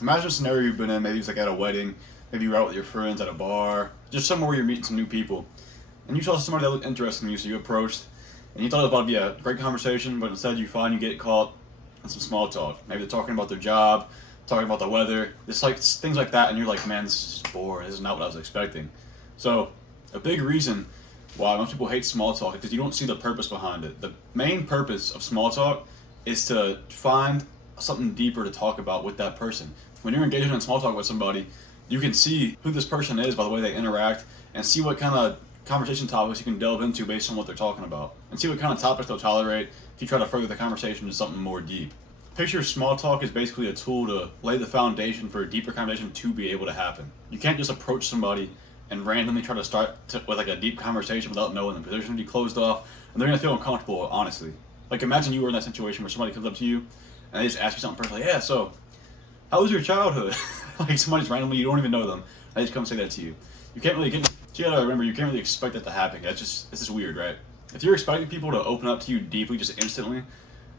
Imagine a scenario you've been in. Maybe it's like at a wedding, maybe you're out with your friends at a bar, just somewhere where you're meeting some new people, and you saw somebody that looked interesting to you, so you approached, and you thought it was about to be a great conversation, but instead you find you get caught in some small talk. Maybe they're talking about their job, talking about the weather, it's like things like that, and you're like, man, this is boring. This is not what I was expecting. So, a big reason why most people hate small talk is because you don't see the purpose behind it. The main purpose of small talk is to find something deeper to talk about with that person. When you're engaging in small talk with somebody, you can see who this person is by the way they interact and see what kind of conversation topics you can delve into based on what they're talking about, and see what kind of topics they'll tolerate if you try to further the conversation to something more deep. Picture small talk is basically a tool to lay the foundation for a deeper conversation to be able to happen. You can't just approach somebody and randomly try to with like a deep conversation without knowing them, because they're just going to be closed off and they're going to feel uncomfortable, honestly. Like imagine you were in that situation where somebody comes up to you and they just ask you something personal, like, yeah, so how was your childhood? Like somebody's randomly, you don't even know them, they just come and say that to you. You can't really get, so you gotta remember, you can't really expect that to happen. It's just weird, right? If you're expecting people to open up to you deeply just instantly,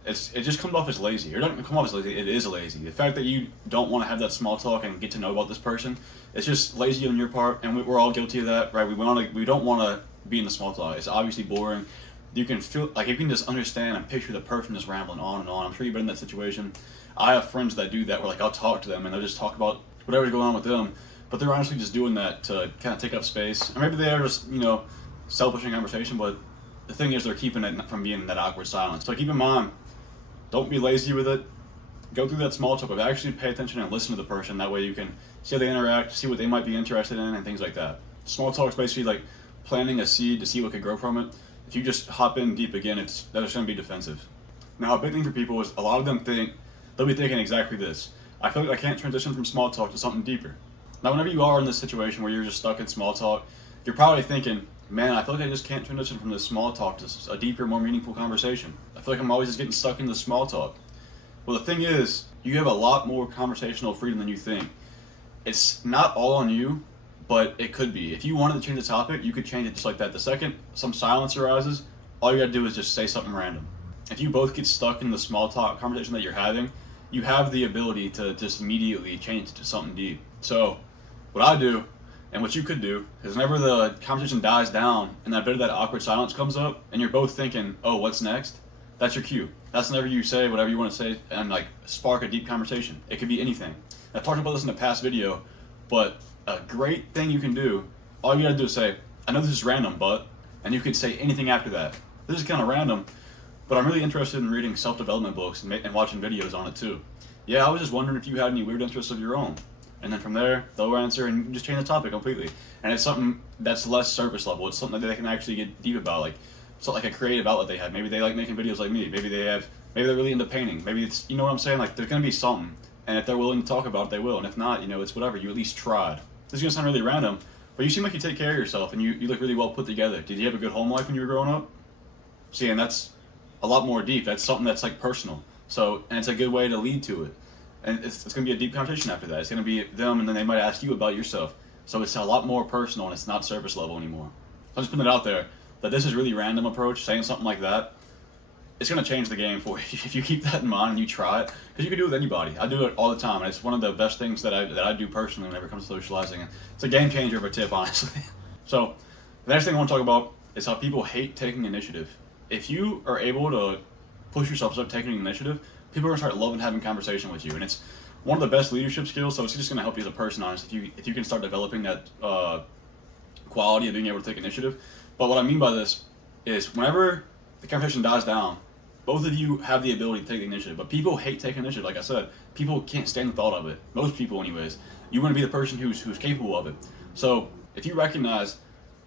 it just comes off as lazy. Or not come off as lazy, it is lazy. The fact that you don't want to have that small talk and get to know about this person, it's just lazy on your part, and we're all guilty of that, right? We don't want to be in the small talk. It's obviously boring. You can feel like you can just understand and picture the person just rambling on and on. I'm sure you've been in that situation. I have friends that do that where like I'll talk to them and they'll just talk about whatever's going on with them, but they're honestly just doing that to kind of take up space. Or maybe they are just, selfish in conversation, but the thing is they're keeping it from being that awkward silence. So keep in mind, don't be lazy with it. Go through that small talk, but actually pay attention and listen to the person. That way you can see how they interact, see what they might be interested in, and things like that. Small talk is basically like planting a seed to see what could grow from it. If you just hop in deep again, that's just going to be defensive. Now, a big thing for people is a lot of them they'll be thinking exactly this. I feel like I can't transition from small talk to something deeper. Now, whenever you are in this situation where you're just stuck in small talk, you're probably thinking, man, I feel like I just can't transition from this small talk to a deeper, more meaningful conversation. I feel like I'm always just getting stuck in the small talk. Well, the thing is, you have a lot more conversational freedom than you think. It's not all on you, but it could be. If you wanted to change the topic, you could change it just like that. The second some silence arises, all you gotta do is just say something random. If you both get stuck in the small talk conversation that you're having, you have the ability to just immediately change it to something deep. So, what I do, and what you could do, is whenever the conversation dies down and that bit of that awkward silence comes up, and you're both thinking, oh, what's next? That's your cue. That's whenever you say whatever you want to say and like spark a deep conversation. It could be anything. I've talked about this in a past video, but a great thing you can do, all you gotta do is say, I know this is random, but, and you could say anything after that. This is kind of random, but I'm really interested in reading self-development books and watching videos on it too. Yeah, I was just wondering if you had any weird interests of your own. And then from there, they'll answer and you can just change the topic completely. And it's something that's less surface level. It's something that they can actually get deep about, like like a creative outlet they have. Maybe they like making videos like me. Maybe they're really into painting. Maybe it's, you know what I'm saying? Like there's gonna be something. And if they're willing to talk about it, they will. And if not, it's whatever. You at least tried. This is gonna sound really random, but you seem like you take care of yourself and you look really well put together. Did you have a good home life when you were growing up? See, and that's a lot more deep. That's something that's like personal. So, and it's a good way to lead to it. And it's going to be a deep conversation after that. It's going to be them, and then they might ask you about yourself. So it's a lot more personal, and it's not surface level anymore. I'm just putting it out there that this is really random approach, saying something like that, it's going to change the game for you if you keep that in mind and you try it. Because you can do it with anybody. I do it all the time, and it's one of the best things that I do personally whenever it comes to socializing. And it's a game changer of a tip, honestly. So the next thing I want to talk about is how people hate taking initiative. If you are able to push yourself to start taking initiative, people are gonna start loving having conversation with you, and it's one of the best leadership skills. So it's just gonna help you as a person, honestly, if you can start developing that quality of being able to take initiative. But what I mean by this is whenever the conversation dies down, both of you have the ability to take the initiative. But people hate taking initiative. Like I said, people can't stand the thought of it. Most people, anyways. You want to be the person who's capable of it. So if you recognize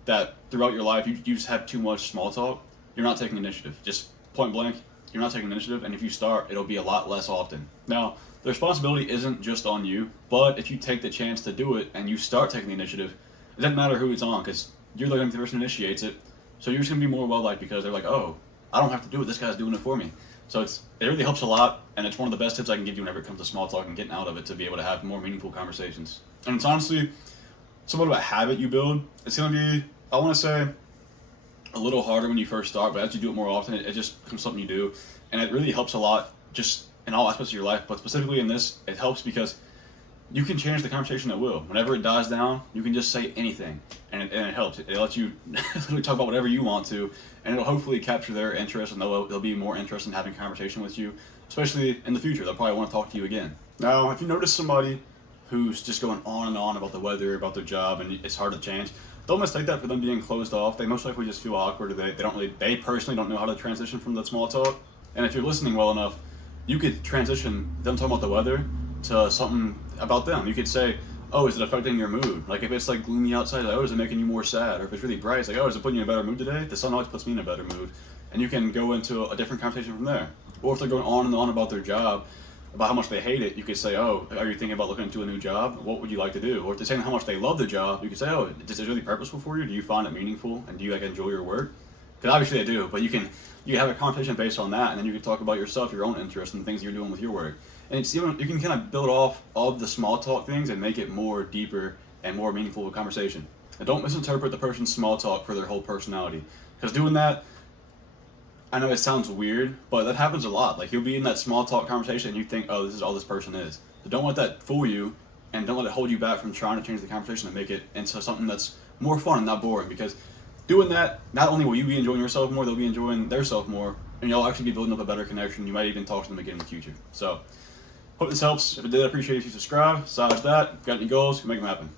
that throughout your life you just have too much small talk, you're not taking initiative. Just point blank, you're not taking initiative, and if you start, it'll be a lot less often. Now, the responsibility isn't just on you, but if you take the chance to do it and you start taking the initiative, it doesn't matter who it's on, because you're the person who initiates it, so you're just going to be more well-liked because they're like, oh, I don't have to do it, this guy's doing it for me. So it really helps a lot, and it's one of the best tips I can give you whenever it comes to small talk and getting out of it to be able to have more meaningful conversations. And it's honestly somewhat of a habit you build. It's going to be, I want to say, a little harder when you first start, but as you do it more often, it just becomes something you do, and it really helps a lot just in all aspects of your life, but specifically in this, it helps because you can change the conversation at will. Whenever it dies down, you can just say anything, and it helps. It lets you literally talk about whatever you want to, and it'll hopefully capture their interest, and they'll be more interested in having a conversation with you, especially in the future. They'll probably want to talk to you again. Now, if you notice somebody who's just going on and on about the weather, about their job, and it's hard to change, don't mistake that for them being closed off. They most likely just feel awkward, or they personally don't know how to transition from the small talk. And if you're listening well enough, you could transition them talking about the weather to something about them. You could say, oh, is it affecting your mood? Like if it's like gloomy outside, like, oh, is it making you more sad? Or if it's really bright, it's like, oh, is it putting you in a better mood today? The sun always puts me in a better mood. And you can go into a different conversation from there. Or if they're going on and on about their job, about how much they hate it, you could say, oh, are you thinking about looking into a new job? What would you like to do? Or if they're saying how much they love the job, you could say, oh, is it really purposeful for you? Do you find it meaningful? And do you like enjoy your work? Because obviously they do, but you can have a conversation based on that, and then you can talk about yourself, your own interests, and things you're doing with your work. And it's even, you can kind of build off all of the small talk things and make it more deeper and more meaningful of a conversation. And don't misinterpret the person's small talk for their whole personality. Because doing that, I know it sounds weird, but that happens a lot. Like you'll be in that small talk conversation and you think, oh, this is all this person is. So don't let that fool you, and don't let it hold you back from trying to change the conversation and make it into something that's more fun and not boring. Because doing that, not only will you be enjoying yourself more, they'll be enjoying their self more, and you'll actually be building up a better connection. You might even talk to them again in the future. So, hope this helps. If it did, I appreciate if you subscribe. Besides that, if you got any goals, make them happen.